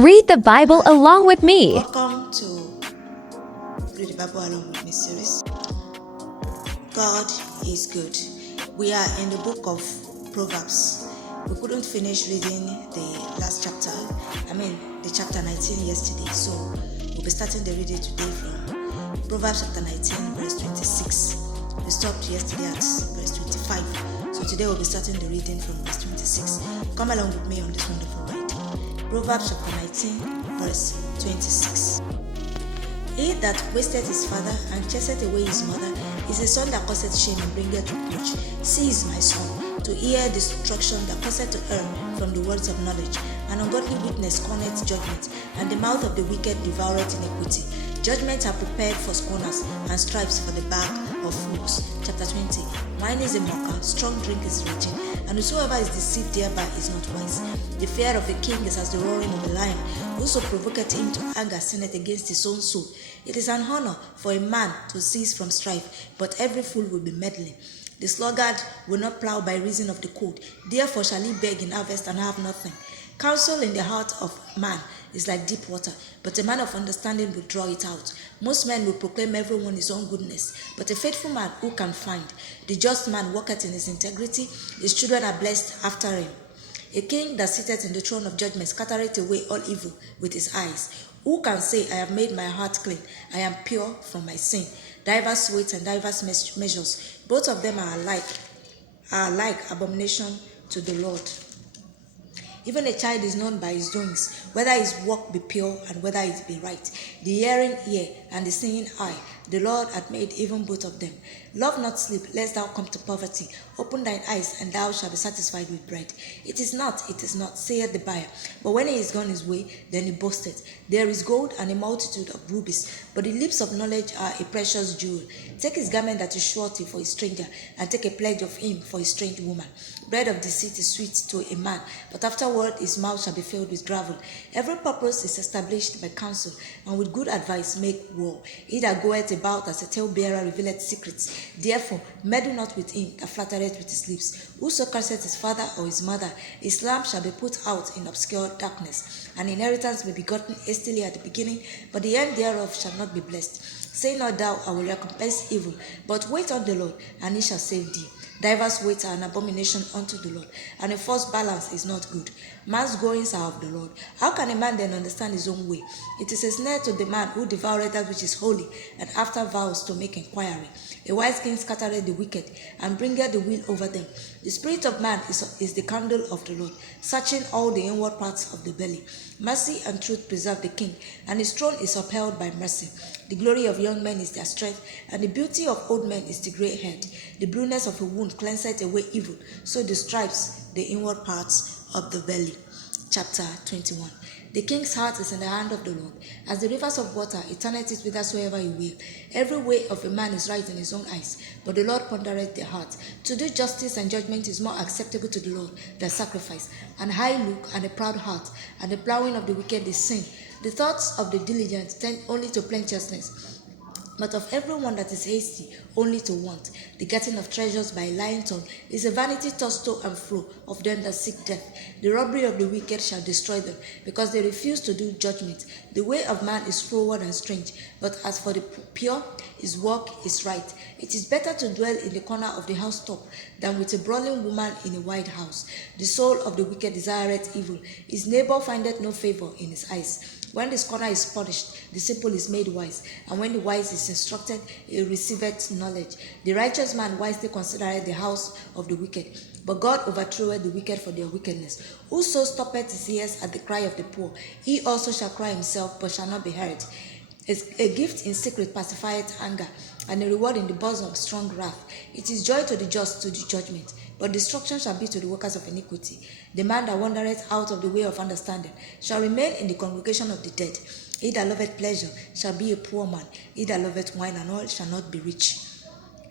Read the Bible along with me. Welcome to Read the Bible along with me series. God is good. We are in the book of Proverbs. We couldn't finish reading the last chapter, the chapter 19 yesterday. So we'll be starting the reading today from Proverbs chapter 19 verse 26. We stopped yesterday at verse 25. So today we'll be starting the reading from verse 26. Come along with me on this wonderful ride. Proverbs chapter 19 verse 26. He that wasteth his father and chaseth away his mother is a son that causeth shame and bringeth reproach. Cease, my son, to hear destruction that causeth to err from the words of knowledge. An ungodly witness scorneth judgment, and the mouth of the wicked devoureth iniquity. Judgments are prepared for scorners, and stripes for the back of fools. Chapter 20. Wine is a mocker, strong drink is raging, and whosoever is deceived thereby is not wise. The fear of a king is as the roaring of a lion. Whoso provoketh him to anger sinneth against his own soul. It is an honor for a man to cease from strife, but every fool will be meddling. The sluggard will not plow by reason of the cold, therefore shall he beg in harvest and have nothing. Counsel in the heart of man is like deep water, but a man of understanding will draw it out. Most men will proclaim everyone his own goodness, but a faithful man who can find? The just man walketh in his integrity, his children are blessed after him. A king that sitteth in the throne of judgment scattereth away all evil with his eyes. Who can say, I have made my heart clean, I am pure from my sin? Diverse weights and diverse measures, both of them are like abomination to the Lord. Even a child is known by his doings, whether his walk be pure and whether it be right. The hearing ear and the seeing eye, the Lord hath made even both of them. Love not sleep, lest thou come to poverty. Open thine eyes, and thou shalt be satisfied with bread. It is not, saith the buyer. But when he is gone his way, then he boasteth. There is gold and a multitude of rubies, but the lips of knowledge are a precious jewel. Take his garment that is surety for a stranger, and take a pledge of him for a strange woman. Bread of deceit is sweet to a man, but afterward his mouth shall be filled with gravel. Every purpose is established by counsel, and with good advice make war. He that goeth about as a talebearer revealeth secrets. Therefore meddle not with him that flattereth with his lips. Whoso curseth his father or his mother, his lamp shall be put out in obscure darkness. An inheritance may be gotten hastily at the beginning, but the end thereof shall not be blessed. Say not thou, I will recompense evil, but wait on the Lord, and he shall save thee. Diverse weights are an abomination unto the Lord, and a false balance is not good. Man's goings are of the Lord. How can a man then understand his own way? It is a snare to the man who devoureth that which is holy, and after vows to make inquiry. A wise king scattereth the wicked, and bringeth the will over them. The spirit of man is the candle of the Lord, searching all the inward parts of the belly. Mercy and truth preserve the king, and his throne is upheld by mercy. The glory of young men is their strength, and the beauty of old men is the grey head. The blueness of a wound cleanseth away evil, so the stripes the inward parts of the belly. Chapter 21. The king's heart is in the hand of the Lord. As the rivers of water, he turneth it whithersoever he will. Every way of a man is right in his own eyes, but the Lord pondereth the heart. To do justice and judgment is more acceptable to the Lord than sacrifice. An high look and a proud heart, and the plowing of the wicked is sin. The thoughts of the diligent tend only to plenteousness, but of everyone that is hasty, only to want. The getting of treasures by a lying tongue is a vanity tossed to and fro of them that seek death. The robbery of the wicked shall destroy them, because they refuse to do judgment. The way of man is froward and strange, but as for the pure, his work is right. It is better to dwell in the corner of the housetop than with a brawling woman in a wide house. The soul of the wicked desireth evil. His neighbor findeth no favor in his eyes. When the scorner is punished, the simple is made wise, and when the wise is instructed, he receiveth knowledge. The righteous man wisely considereth the house of the wicked, but God overthroweth the wicked for their wickedness. Whoso stoppeth his ears at the cry of the poor, he also shall cry himself, but shall not be heard. A gift in secret pacifieth anger, and a reward in the bosom strong wrath. It is joy to the just to do judgment, but destruction shall be to the workers of iniquity. The man that wandereth out of the way of understanding shall remain in the congregation of the dead. He that loveth pleasure shall be a poor man. He that loveth wine and oil shall not be rich.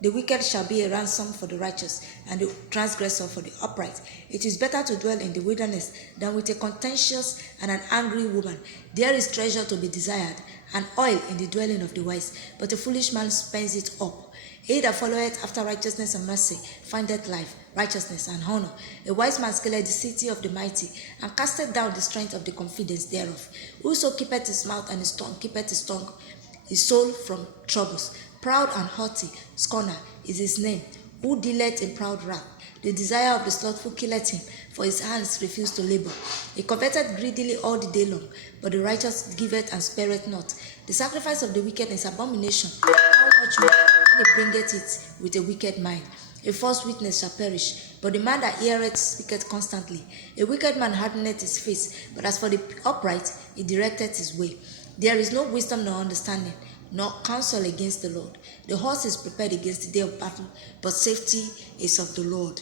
The wicked shall be a ransom for the righteous, and the transgressor for the upright. It is better to dwell in the wilderness than with a contentious and an angry woman. There is treasure to be desired, and oil in the dwelling of the wise, but a foolish man spends it up. He that followeth after righteousness and mercy findeth life, righteousness, and honor. A wise man scaleth the city of the mighty, and casteth down the strength of the confidence thereof. Whoso keepeth his mouth and his tongue keepeth his soul from troubles. Proud and haughty, scorner is his name, who dealeth in proud wrath. The desire of the slothful killeth him, for his hands refuse to labor. He coveteth greedily all the day long, but the righteous giveth and spareth not. The sacrifice of the wicked is abomination. How much more when he bringeth it with a wicked mind? A false witness shall perish, but the man that heareth speaketh constantly. A wicked man hardeneth his face, but as for the upright, he directeth his way. There is no wisdom nor understanding, nor counsel against the Lord. The horse is prepared against the day of battle, but safety is of the Lord.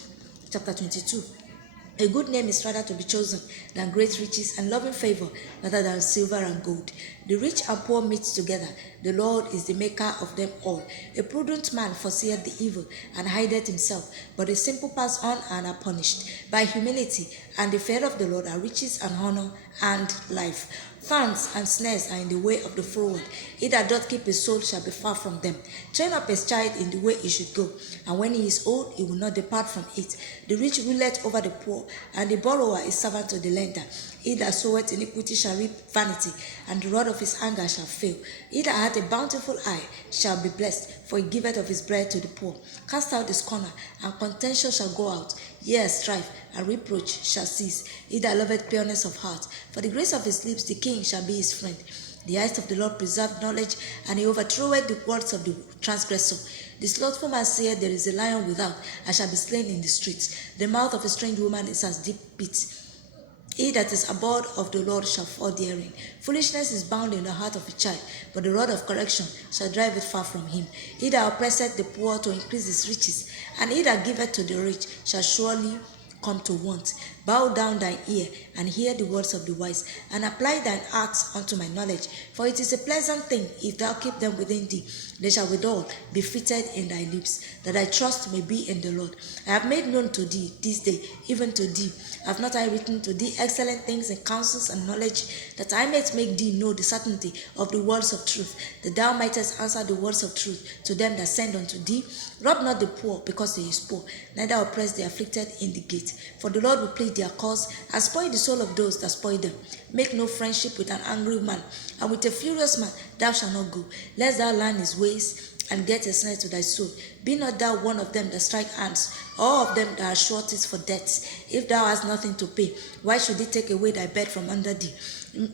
Chapter 22. A good name is rather to be chosen than great riches, and loving favor rather than silver and gold. The rich and poor meet together. The Lord is the maker of them all. A prudent man foreseeth the evil and hideth himself, but the simple pass on and are punished. By humility and the fear of the Lord are riches and honor and life. Thorns and snares are in the way of the froward. He that doth keep his soul shall be far from them. Train up his child in the way he should go, and when he is old, he will not depart from it. The rich ruleth over the poor, and the borrower is servant to the lender. He that soweth iniquity shall reap vanity, and the rod of his anger shall fail. He that hath a bountiful eye shall be blessed, for he giveth of his bread to the poor. Cast out the scorner, and contention shall go out. Yea, strife and reproach shall cease. He that loveth pureness of heart, for the grace of his lips the king shall be his friend. The eyes of the Lord preserve knowledge, and he overthroweth the words of the transgressor. The slothful man saith, there is a lion without, and shall be slain in the streets. The mouth of a strange woman is as deep pit. He that is abhorred of the Lord shall fall therein. Foolishness is bound in the heart of a child, but the rod of correction shall drive it far from him. He that oppresseth the poor to increase his riches, and he that giveth to the rich shall surely come to want. Bow down thine ear, and hear the words of the wise, and apply thine heart unto my knowledge. For it is a pleasant thing if thou keep them within thee. They shall withal be fitted in thy lips, that thy trust may be in the Lord. I have made known to thee this day, even to thee. Have not I written to thee excellent things and counsels and knowledge, that I might make thee know the certainty of the words of truth, that thou mightest answer the words of truth to them that send unto thee? Rob not the poor because he is poor, neither oppress the afflicted in the gate. For the Lord will plead their cause, and spoil the soul of those that spoil them. Make no friendship with an angry man, and with a furious man thou shalt not go, lest thou learn his ways, and get a snare to thy soul. Be not thou one of them that strike hands, or of them that are sureties for debts. If thou hast nothing to pay, why should he take away thy bed from under thee?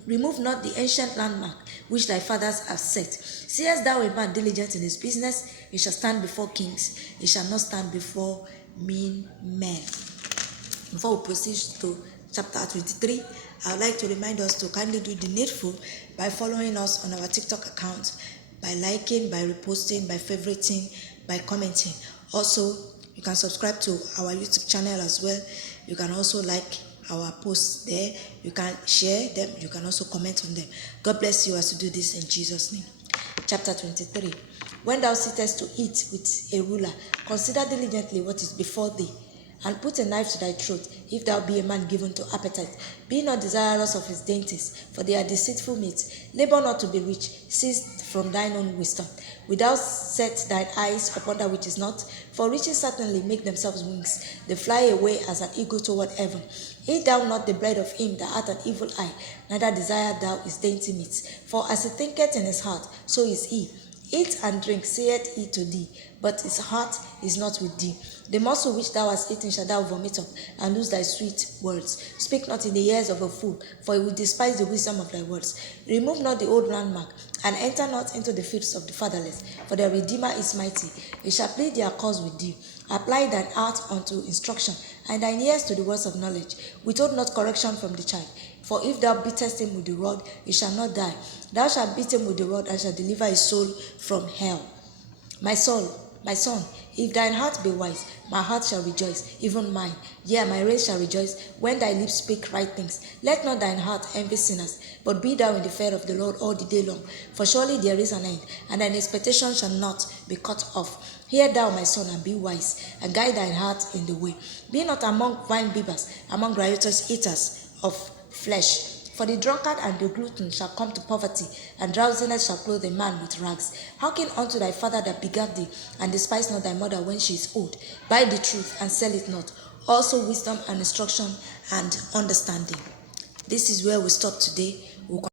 Remove not the ancient landmark which thy fathers have set. Seest thou a man diligent in his business? He shall stand before kings, he shall not stand before mean men. Before we proceed to chapter 23, I would like to remind us to kindly do the needful by following us on our TikTok account, by liking, by reposting, by favoriting, by commenting. Also, you can subscribe to our YouTube channel as well. You can also like our posts there. You can share them. You can also comment on them. God bless you as you do this in Jesus' name. Chapter 23. When thou sittest to eat with a ruler, consider diligently what is before thee, and put a knife to thy throat, if thou be a man given to appetite. Be not desirous of his dainties, for they are deceitful meats. Labor not to be rich, cease from thine own wisdom. Without set thine eyes upon that which is not, for riches certainly make themselves wings. They fly away as an eagle toward heaven. Eat thou not the bread of him that hath an evil eye, neither desire thou his dainty meats. For as he thinketh in his heart, so is he. Eat and drink, saith he to thee, but his heart is not with thee. The morsel which thou hast eaten shall thou vomit up, and lose thy sweet words. Speak not in the ears of a fool, for he will despise the wisdom of thy words. Remove not the old landmark, and enter not into the fields of the fatherless, for their Redeemer is mighty. He shall plead their cause with thee. Apply thine heart unto instruction, and thine ears to the words of knowledge. Withhold not correction from the child. For if thou beatest him with the rod, he shall not die. Thou shalt beat him with the rod, and shalt deliver his soul from hell. My son, if thine heart be wise, my heart shall rejoice, even mine. Yea, my race shall rejoice, when thy lips speak right things. Let not thine heart envy sinners, but be thou in the fear of the Lord all the day long. For surely there is an end, and thine expectation shall not be cut off. Hear thou, my son, and be wise, and guide thine heart in the way. Be not among wine bibbers, among riotous eaters of flesh, For the drunkard and the glutton shall come to poverty, and drowsiness shall clothe a man with rags. Hearken unto thy father that begat thee, and despise not thy mother when she is old. Buy the truth and sell it not. Also wisdom and instruction and understanding. This is where we stop today. We'll